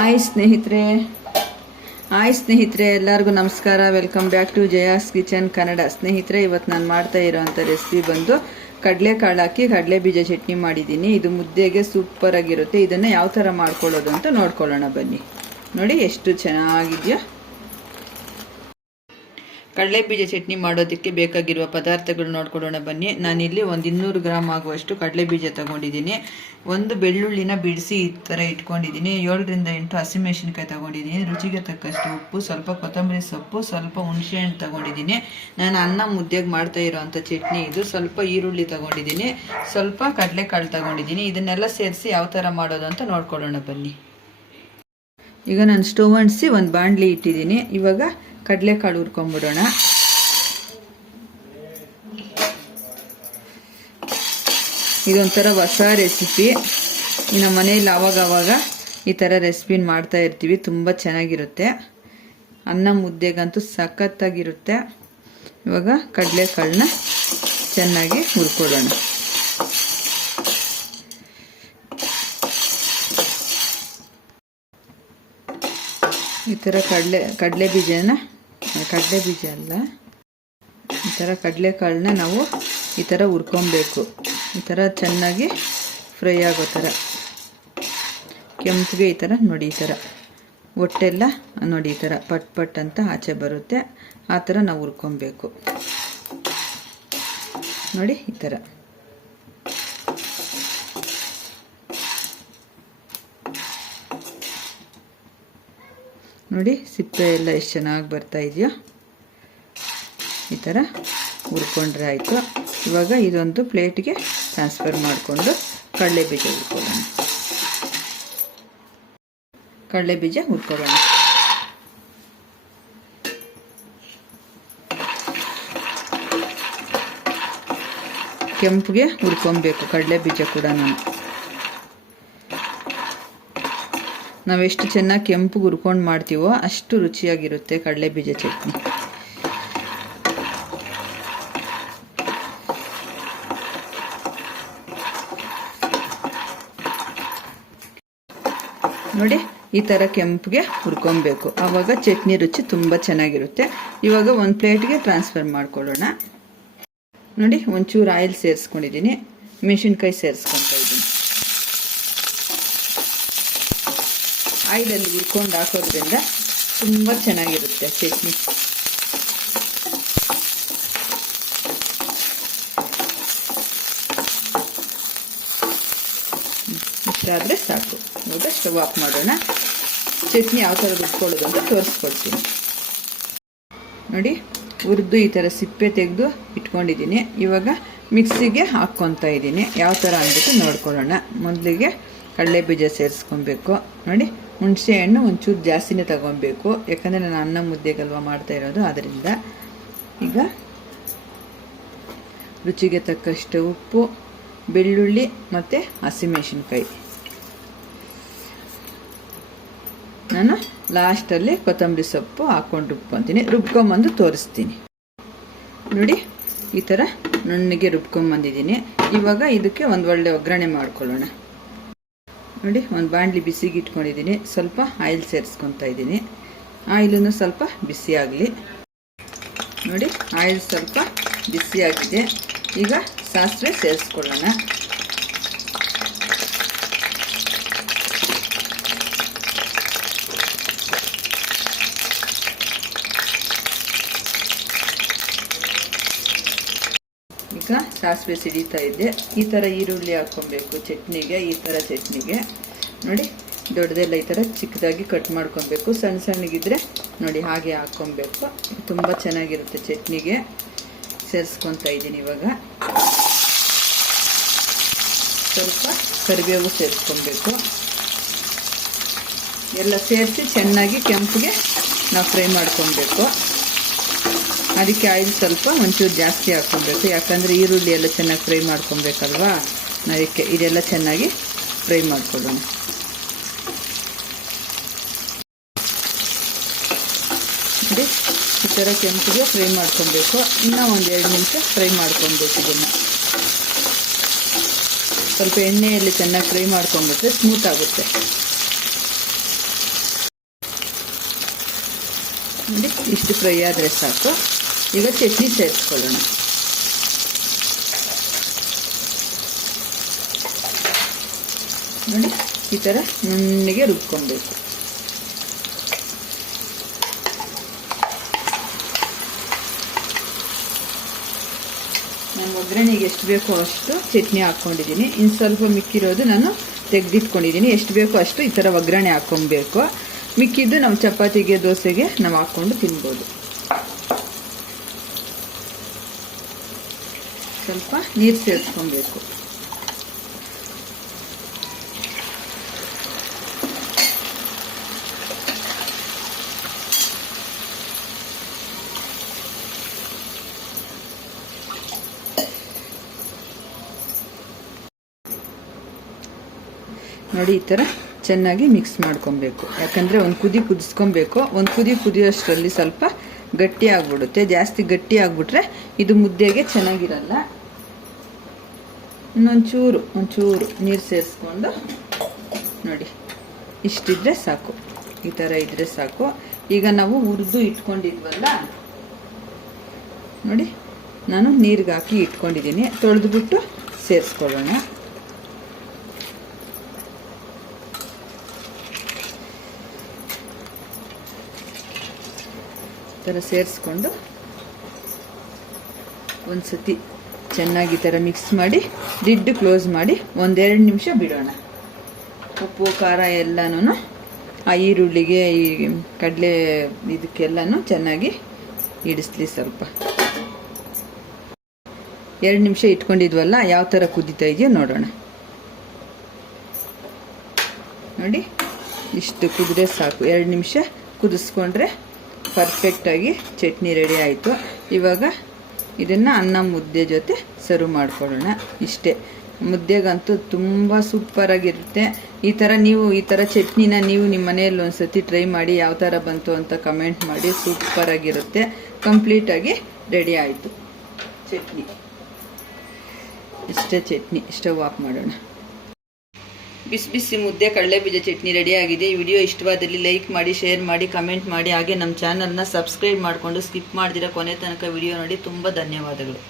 Hi ಸ್ನೇಹಿತರೆ. ಆಯ್ ಸ್ನೇಹಿತರೆ, ಎಲ್ಲರಿಗೂ ನಮಸ್ಕಾರ. Welcome back to Jaya's kitchen Kannada ಸ್ನೇಹಿತರೆ ಇವತ್ತು ನಾನು ಮಾಡ್ತಾ ಇರೋವಂಥ ರೆಸಿಪಿ ಬಂದು ಕಡಲೆಕಾಳು ಹಾಕಿ ಕಡಲೆ ಬೀಜ ಚಟ್ನಿ ಮಾಡಿದ್ದೀನಿ. ಇದು ಮುದ್ದೆಗೆ ಸೂಪರ್ ಆಗಿರುತ್ತೆ. ಇದನ್ನು ಯಾವ ಥರ ಮಾಡ್ಕೊಳ್ಳೋದು ಅಂತ ನೋಡ್ಕೊಳ್ಳೋಣ ಬನ್ನಿ. ನೋಡಿ, ಎಷ್ಟು ಚೆನ್ನಾಗಿದೆಯೋ? ಕಡಲೆ ಬೀಜ ಚಟ್ನಿ ಮಾಡೋದಕ್ಕೆ ಬೇಕಾಗಿರುವ ಪದಾರ್ಥಗಳು ನೋಡ್ಕೊಡೋಣ ಬನ್ನಿ. ನಾನಿಲ್ಲಿ ಒಂದು ಇನ್ನೂರು ಗ್ರಾಮ್ ಆಗುವಷ್ಟು ಕಡಲೆ ಬೀಜ ತಗೊಂಡಿದ್ದೀನಿ. ಒಂದು ಬೆಳ್ಳುಳ್ಳಿನ ಬಿಡಿಸಿ ಈ ಥರ ಇಟ್ಕೊಂಡಿದ್ದೀನಿ. ಏಳರಿಂದ ಎಂಟು ಹಸಿಮೆಣಸಿನ್ಕಾಯಿ ತೊಗೊಂಡಿದ್ದೀನಿ. ರುಚಿಗೆ ತಕ್ಕಷ್ಟು ಉಪ್ಪು, ಸ್ವಲ್ಪ ಕೊತ್ತಂಬರಿ ಸೊಪ್ಪು, ಸ್ವಲ್ಪ ಹುಣಸೆಹಣ್ಣು ತಗೊಂಡಿದ್ದೀನಿ. ನಾನು ಅನ್ನ ಮುದ್ದೆಗೆ ಮಾಡ್ತಾ ಇರೋವಂಥ ಚಟ್ನಿ ಇದು. ಸ್ವಲ್ಪ ಈರುಳ್ಳಿ ತೊಗೊಂಡಿದ್ದೀನಿ. ಸ್ವಲ್ಪ ಕಡಲೆಕಾಳು ತಗೊಂಡಿದ್ದೀನಿ. ಇದನ್ನೆಲ್ಲ ಸೇರಿಸಿ ಯಾವ ಥರ ಮಾಡೋದು ಅಂತ ನೋಡ್ಕೊಳ್ಳೋಣ ಬನ್ನಿ. ಈಗ ನಾನು ಸ್ಟವ್ ಅಂಟಿಸಿ ಒಂದು ಬಾಣಲಿ ಇಟ್ಟಿದ್ದೀನಿ. ಇವಾಗ ಕಡಲೆಕಾಳು ಹುರ್ಕೊಂಬಿಡೋಣ. ಇದೊಂಥರ ಹೊಸ ರೆಸಿಪಿ. ನಮ್ಮ ಮನೆಯಲ್ಲಿ ಆವಾಗ ಆವಾಗ ಈ ಥರ ರೆಸಿಪಿನ ಮಾಡ್ತಾ ಇರ್ತೀವಿ, ತುಂಬ ಚೆನ್ನಾಗಿರುತ್ತೆ. ಅನ್ನ ಮುದ್ದೆಗಂತೂ ಸಖತ್ತಾಗಿರುತ್ತೆ. ಇವಾಗ ಕಡಲೆಕಾಳನ್ನ ಚೆನ್ನಾಗಿ ಹುರ್ಕೊಳ್ಳೋಣ ಈ ಥರ ಕಡಲೆ ಕಡಲೆ ಬೀಜನ, ಕಡಲೆ ಬೀಜ ಅಲ್ಲ. ಈ ಥರ ಕಡಲೆಕಾಳನ್ನ ನಾವು ಈ ಥರ ಹುರ್ಕೊಬೇಕು. ಈ ಥರ ಚೆನ್ನಾಗಿ ಫ್ರೈ ಆಗೋ ಥರ ಕೆಂಪಿಗೆ ಈ ಥರ ನೋಡಿ ಈ ಥರ ಒಟ್ಟೆಲ್ಲ ನೋಡಿ ಈ ಥರ ಪಟ್ ಪಟ್ ಅಂತ ಆಚೆ ಬರುತ್ತೆ. ಆ ಥರ ನಾವು ಹುರ್ಕೊಬೇಕು. ನೋಡಿ ಈ ಥರ ನೋಡಿ, ಸಿಪ್ಪೆ ಎಲ್ಲ ಎಷ್ಟು ಚೆನ್ನಾಗಿ ಬರ್ತಾ ಇದೆಯೋ? ಈ ಥರ ಹುರ್ಕೊಂಡ್ರೆ ಆಯಿತು. ಇವಾಗ ಇದೊಂದು ಪ್ಲೇಟ್ಗೆ ಟ್ರಾನ್ಸ್ಫರ್ ಮಾಡಿಕೊಂಡು ಕಡಲೆ ಬೀಜ ಹುರ್ಕೊಳ್ಳೋಣ. ಕಡಲೆ ಬೀಜ ಹುರ್ಕೊಳ್ಳೋಣ. ಕೆಂಪಿಗೆ ಹುರ್ಕೊಬೇಕು ಕಡಲೆ ಬೀಜ ಕೂಡ ನಾನು. ನಾವೆಷ್ಟು ಚೆನ್ನಾಗಿ ಕೆಂಪು ಹುರ್ಕೊಂಡು ಮಾಡ್ತೀವೋ ಅಷ್ಟು ರುಚಿಯಾಗಿರುತ್ತೆ ಕಡಲೆ ಬೀಜ ಚಟ್ನಿ. ನೋಡಿ, ಈ ಥರ ಕೆಂಪಿಗೆ ಹುರ್ಕೊಬೇಕು. ಆವಾಗ ಚಟ್ನಿ ರುಚಿ ತುಂಬ ಚೆನ್ನಾಗಿರುತ್ತೆ. ಇವಾಗ ಒಂದು ಪ್ಲೇಟ್ಗೆ ಟ್ರಾನ್ಸ್ಫರ್ ಮಾಡ್ಕೊಳ್ಳೋಣ. ನೋಡಿ, ಒಂಚೂರು ಆಯಿಲ್ ಸೇರಿಸ್ಕೊಂಡಿದ್ದೀನಿ. ಮೆಣಸಿನ್ಕಾಯಿ ಸೇರಿಸ್ಕೊತಾ ಇದ್ದೀನಿ. ಆಯಿಲಲ್ಲಿ ಹುರ್ಕೊಂಡು ಹಾಕೋದ್ರಿಂದ ತುಂಬ ಚೆನ್ನಾಗಿರುತ್ತೆ ಚಟ್ನಿ. ಇಷ್ಟಾದರೆ ಸಾಕು. ಇವಾಗ ಸ್ಟವ್ ಆಫ್ ಮಾಡೋಣ. ಚಟ್ನಿ ಯಾವ ಥರ ರುಬ್ಕೊಳ್ಳೋದು ಅಂತ ತೋರಿಸ್ಕೊಡ್ತೀನಿ. ನೋಡಿ, ಹುರಿದು ಈ ಥರ ಸಿಪ್ಪೆ ತೆಗೆದು ಇಟ್ಕೊಂಡಿದ್ದೀನಿ. ಇವಾಗ ಮಿಕ್ಸಿಗೆ ಹಾಕ್ಕೊತಾ ಇದ್ದೀನಿ. ಯಾವ ಥರ ಅಂದ್ಬಿಟ್ಟು ನೋಡ್ಕೊಳ್ಳೋಣ. ಮೊದಲಿಗೆ ಕಡಲೆ ಬೀಜ ಸೇರಿಸ್ಕೊಬೇಕು. ನೋಡಿ ಹುಣಸೆ ಹಣ್ಣು ಒಂಚೂರು ಜಾಸ್ತಿನೇ ತಗೊಬೇಕು. ಯಾಕಂದರೆ ನಾನು ಅನ್ನ ಮುದ್ದೆಗಲ್ವ ಮಾಡ್ತಾ ಇರೋದು, ಅದರಿಂದ ಈಗ ರುಚಿಗೆ ತಕ್ಕಷ್ಟು ಉಪ್ಪು, ಬೆಳ್ಳುಳ್ಳಿ ಮತ್ತು ಹಸಿಮೆಣಸಿನ್ಕಾಯಿ. ನಾನು ಲಾಸ್ಟಲ್ಲಿ ಕೊತ್ತಂಬರಿ ಸೊಪ್ಪು ಹಾಕ್ಕೊಂಡು ರುಬ್ಕೊತೀನಿ ರುಬ್ಕೊಂಬಂದು ತೋರಿಸ್ತೀನಿ. ನೋಡಿ, ಈ ಥರ ನುಣ್ಣಗೆ ರುಬ್ಕೊಂಬಂದಿದ್ದೀನಿ. ಇವಾಗ ಇದಕ್ಕೆ ಒಂದು ಒಳ್ಳೆ ಒಗ್ಗರಣೆ ಮಾಡ್ಕೊಳ್ಳೋಣ. ನೋಡಿ, ಒಂದು ಬಾಣಲಿ ಬಿಸಿಗೆ ಇಟ್ಕೊಂಡಿದ್ದೀನಿ. ಸ್ವಲ್ಪ ಆಯಿಲ್ ಸೇರಿಸ್ಕೊತಾ ಇದ್ದೀನಿ. ಆಯಿಲನ್ನು ಸ್ವಲ್ಪ ಬಿಸಿ ಆಗಲಿ ನೋಡಿ, ಆಯಿಲ್ ಸ್ವಲ್ಪ ಬಿಸಿ ಆಗಿದೆ ಈಗ ಸಾಸಿವೆ ಸೇರಿಸ್ಕೊಳ್ಳೋಣ ಈಗ ಸಾಸಿವೆ ಸಿಡಿತಾ ಇದ್ದೆ ಈ ಥರ ಈರುಳ್ಳಿ ಹಾಕ್ಕೊಬೇಕು ಚಟ್ನಿಗೆ, ಈ ಥರ ಚಟ್ನಿಗೆ. ನೋಡಿ, ದೊಡ್ಡದೆಲ್ಲ ಈ ಥರ ಚಿಕ್ಕದಾಗಿ ಕಟ್ ಮಾಡ್ಕೊಬೇಕು. ಸಣ್ಣ ಸಣ್ಣಗಿದ್ರೆ ನೋಡಿ ಹಾಗೆ ಹಾಕ್ಕೊಬೇಕು. ತುಂಬ ಚೆನ್ನಾಗಿರುತ್ತೆ ಚಟ್ನಿಗೆ. ಸೇರಿಸ್ಕೊತಾ ಇದ್ದೀನಿ ಇವಾಗ. ಸ್ವಲ್ಪ ಕರಿಬೇವು ಸೇರಿಸ್ಕೊಬೇಕು. ಎಲ್ಲ ಸೇರಿಸಿ ಚೆನ್ನಾಗಿ ಕೆಂಪಿಗೆ ನಾವು ಫ್ರೈ ಮಾಡ್ಕೊಬೇಕು. ಅದಕ್ಕೆ ಆಯಿಲ್ ಸ್ವಲ್ಪ ಒಂಚೂರು ಜಾಸ್ತಿ ಹಾಕ್ಕೊಬೇಕು. ಯಾಕಂದರೆ ಈರುಳ್ಳಿ ಎಲ್ಲ ಚೆನ್ನಾಗಿ ಫ್ರೈ ಮಾಡ್ಕೊಬೇಕಲ್ವಾ? ಅದಕ್ಕೆ ಇದೆಲ್ಲ ಚೆನ್ನಾಗಿ ಫ್ರೈ ಮಾಡ್ಕೊಳ್ಳೋಣ. ಈ ಥರ ಕೆಂಪಿಗೆ ಫ್ರೈ ಮಾಡ್ಕೊಬೇಕು. ಇನ್ನೂ ಒಂದು ಎರಡು ನಿಮಿಷ ಫ್ರೈ ಮಾಡ್ಕೊಬೇಕು ಇದನ್ನು. ಸ್ವಲ್ಪ ಎಣ್ಣೆಯಲ್ಲಿ ಚೆನ್ನಾಗಿ ಫ್ರೈ ಮಾಡ್ಕೊಂಬಿಟ್ರೆ ಸ್ಮೂತ್ ಆಗುತ್ತೆ. ನೋಡಿ, ಇಷ್ಟು ಫ್ರೈ ಆದರೆ ಸಾಕು. ಈಗ ಚಟ್ನಿ ಸೇರಿಸ್ಕೊಳ್ಳೋಣ. ನೋಡಿ, ಈ ಥರ ನುಣ್ಣಗೆ ರುಬ್ಕೊಬೇಕು ನಾನು ಒಗ್ಗರಣೆಗೆ ಎಷ್ಟು ಬೇಕೋ ಅಷ್ಟು ಚಟ್ನಿ ಹಾಕ್ಕೊಂಡಿದ್ದೀನಿ. ಇನ್ನು ಸ್ವಲ್ಪ ಮಿಕ್ಕಿರೋದು ನಾನು ತೆಗೆದಿಟ್ಕೊಂಡಿದ್ದೀನಿ. ಎಷ್ಟು ಬೇಕೋ ಅಷ್ಟು ಈ ಥರ ಒಗ್ಗರಣೆ ಹಾಕ್ಕೊಬೇಕು ಮಿಕ್ಕಿದ್ದು ನಾವು ಚಪಾತಿಗೆ, ದೋಸೆಗೆ ನಾವು ಹಾಕ್ಕೊಂಡು ತಿನ್ಬೋದು. ಸ್ವಲ್ಪ ನೀರು ಸೇರಿಸ್ಕೊಬೇಕು ನೋಡಿ ಈ ಥರ ಚೆನ್ನಾಗಿ ಮಿಕ್ಸ್ ಮಾಡ್ಕೊಬೇಕು. ಯಾಕಂದರೆ ಒಂದು ಕುದಿ ಕುದಿಸ್ಕೊಬೇಕು. ಒಂದು ಕುದಿ ಕುದಿಯೋಷ್ಟರಲ್ಲಿ ಸ್ವಲ್ಪ ಗಟ್ಟಿ ಆಗ್ಬಿಡುತ್ತೆ. ಜಾಸ್ತಿ ಗಟ್ಟಿ ಆಗ್ಬಿಟ್ರೆ ಇದು ಮುದ್ದೆಗೆ ಚೆನ್ನಾಗಿರಲ್ಲ. ಇನ್ನೊಂಚೂರು, ಒಂಚೂರು ನೀರು ಸೇರಿಸ್ಕೊಂಡು, ನೋಡಿ, ಇಷ್ಟಿದ್ರೆ ಸಾಕು. ಈ ಥರ ಇದ್ರೆ ಸಾಕು. ಈಗ ನಾವು ಹುರಿದು ಇಟ್ಕೊಂಡಿದ್ವಲ್ಲ? ನೋಡಿ, ನಾನು ನೀರಿಗೆ ಹಾಕಿ ಇಟ್ಕೊಂಡಿದ್ದೀನಿ. ತೊಳೆದ್ಬಿಟ್ಟು ಸೇರಿಸ್ಕೊಳ್ಳೋಣ. ಥರ ಸೇರಿಸ್ಕೊಂಡು ಒಂದು ಸತಿ ಚೆನ್ನಾಗಿ ಥರ ಮಿಕ್ಸ್ ಮಾಡಿ ಲಿಡ್ ಕ್ಲೋಸ್ ಮಾಡಿ ಒಂದೆರಡು ನಿಮಿಷ ಬಿಡೋಣ. ಉಪ್ಪು, ಖಾರ ಎಲ್ಲನೂ ಆ ಈರುಳ್ಳಿಗೆ, ಈ ಕಡಲೆ ಇದಕ್ಕೆಲ್ಲನೂ ಚೆನ್ನಾಗಿ ಇಡಿಸ್ಲಿ ಸ್ವಲ್ಪ. ಎರಡು ನಿಮಿಷ ಇಟ್ಕೊಂಡಿದ್ವಲ್ಲ, ಯಾವ ಥರ ಕುದೀತಾ ಇದೆಯೋ ನೋಡೋಣ. ನೋಡಿ, ಇಷ್ಟು ಕುದ್ರೆ ಸಾಕು. ಎರಡು ನಿಮಿಷ ಕುದಿಸ್ಕೊಂಡ್ರೆ ಪರ್ಫೆಕ್ಟಾಗಿ ಚಟ್ನಿ ರೆಡಿ ಆಯಿತು. ಇವಾಗ ಇದನ್ನು ಅನ್ನ ಮುದ್ದೆ ಜೊತೆ ಸರ್ವ್ ಮಾಡ್ಕೊಳ್ಳೋಣ. ಇಷ್ಟೇ. ಮುದ್ದೆಗಂತೂ ತುಂಬ ಸೂಪರಾಗಿರುತ್ತೆ ಈ ಥರ ನೀವು, ಈ ಥರ ಚಟ್ನಿನ ನೀವು ನಿಮ್ಮ ಮನೆಯಲ್ಲಿ ಒಂದು ಸತಿ ಟ್ರೈ ಮಾಡಿ ಯಾವ ಥರ ಬಂತು ಅಂತ ಕಮೆಂಟ್ ಮಾಡಿ ಸೂಪರಾಗಿರುತ್ತೆ ಕಂಪ್ಲೀಟಾಗಿ ರೆಡಿ ಆಯಿತು. ಚಟ್ನಿ. ಇಷ್ಟೇ ಚಟ್ನಿ. ಸ್ಟವ್ ಆಫ್ ಮಾಡೋಣ. ಬಿಸಿ ಬಿಸಿ ಮುದ್ದೆ, ಕಡಲೆಬೀಜ ಚಟ್ನಿ ರೆಡಿ ಆಗಿದೆ. ಈ ವಿಡಿಯೋ ಇಷ್ಟವಾದಲ್ಲಿ ಲೈಕ್ ಮಾಡಿ ಶೇರ್ ಮಾಡಿ ಕಮೆಂಟ್ ಮಾಡಿ. ಹಾಗೆ ನಮ್ಮ ಚಾನಲ್ನ ಸಬ್ಸ್ಕ್ರೈಬ್ ಮಾಡಿಕೊಂಡು ಸ್ಕಿಪ್ ಮಾಡ್ದಿರ ಕೊನೆ ತನಕ ವಿಡಿಯೋ ನೋಡಿ. ತುಂಬ ಧನ್ಯವಾದಗಳು.